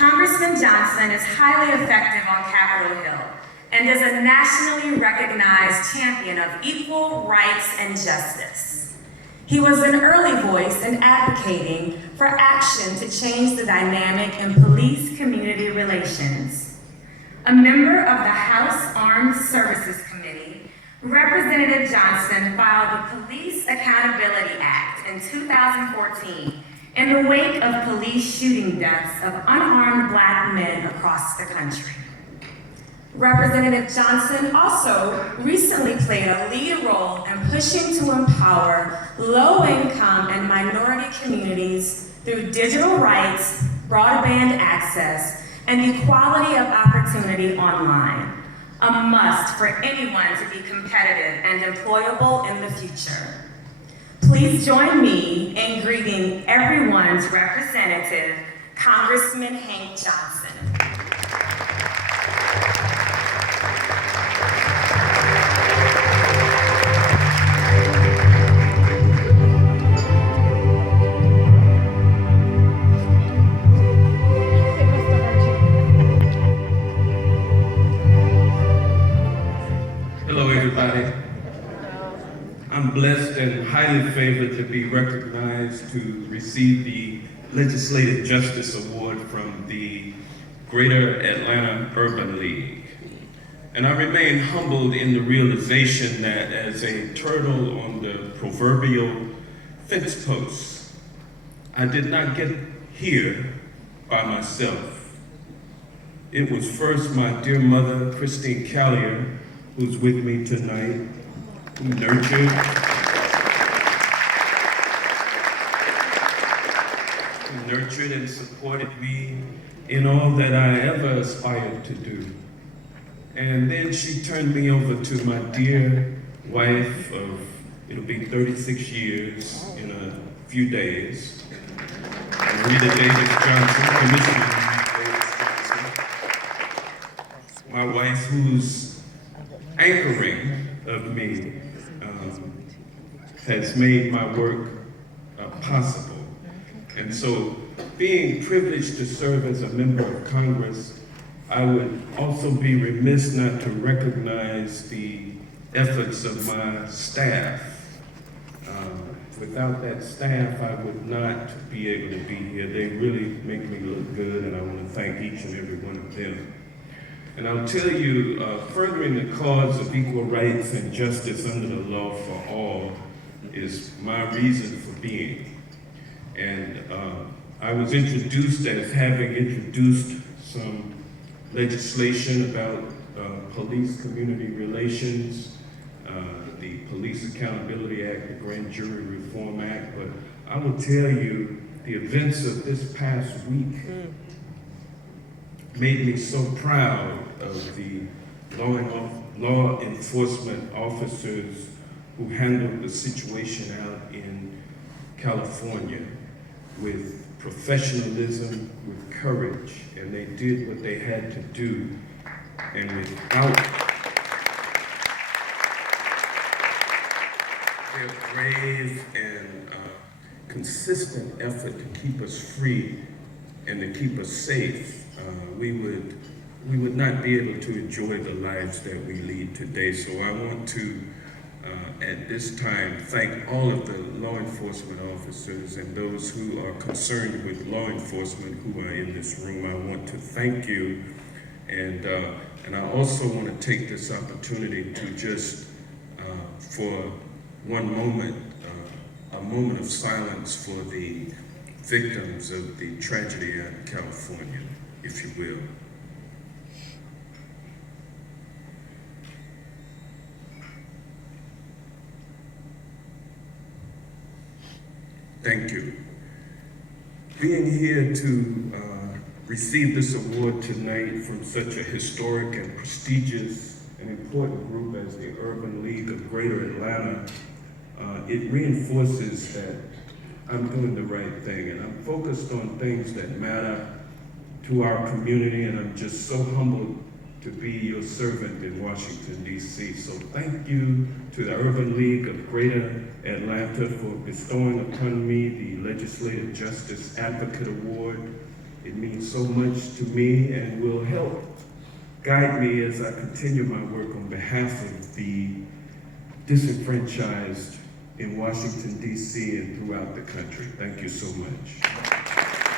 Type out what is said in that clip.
Congressman Johnson is highly effective on Capitol Hill and is a nationally recognized champion of equal rights and justice. He was an early voice in advocating for action to change the dynamic in police-community relations. A member of the House Armed Services Committee, Representative Johnson filed the Police Accountability Act in 2014 in the wake of police shooting deaths of unarmed Black men across the country. Representative Johnson also recently played a lead role in pushing to empower low-income and minority communities through digital rights, broadband access, and equality of opportunity online, a must for anyone to be competitive and employable in the future. Please join me in greeting everyone's representative, Congressman Hank Johnson. Hello, everybody. I'm blessed and highly favored to be recognized to receive the Legislative Justice Award from the Greater Atlanta Urban League. And I remain humbled in the realization that as a turtle on the proverbial fence post, I did not get here by myself. It was first my dear mother, Christine Callier, who's with me tonight, who nurtured and supported me in all that I ever aspired to do. And then she turned me over to my dear wife of, it'll be 36 years in a few days, Rita Davis Johnson, Commissioner Davis Johnson, my wife who's anchoring of me has made my work possible. And so being privileged to serve as a member of Congress, I would also be remiss not to recognize the efforts of my staff. Without that staff, I would not be able to be here. They really make me look good, and I want to thank each and every one of them. And I'll tell you, furthering the cause of equal rights and justice under the law for all is my reason for being. And I was introduced as having introduced some legislation about police community relations, the Police Accountability Act, the Grand Jury Reform Act, but I will tell you, the events of this past week made me so proud of the law enforcement officers who handled the situation out in California with professionalism, with courage, and they did what they had to do. And without their brave and consistent effort to keep us free and to keep us safe, we would not be able to enjoy the lives that we lead today. So I want to, at this time, thank all of the law enforcement officers and those who are concerned with law enforcement who are in this room. I want to thank you, and I also want to take this opportunity to just, for one moment, a moment of silence for the victims of the tragedy out in California, if you will. Thank you. Being here to receive this award tonight from such a historic and prestigious and important group as the Urban League of Greater Atlanta, it reinforces that I'm doing the right thing, and I'm focused on things that matter to our community, and I'm just so humbled to be your servant in Washington, D.C. So thank you to the Urban League of Greater Atlanta for bestowing upon me the Legislative Justice Advocate Award. It means so much to me and will help guide me as I continue my work on behalf of the disenfranchised in Washington, D.C. and throughout the country. Thank you so much.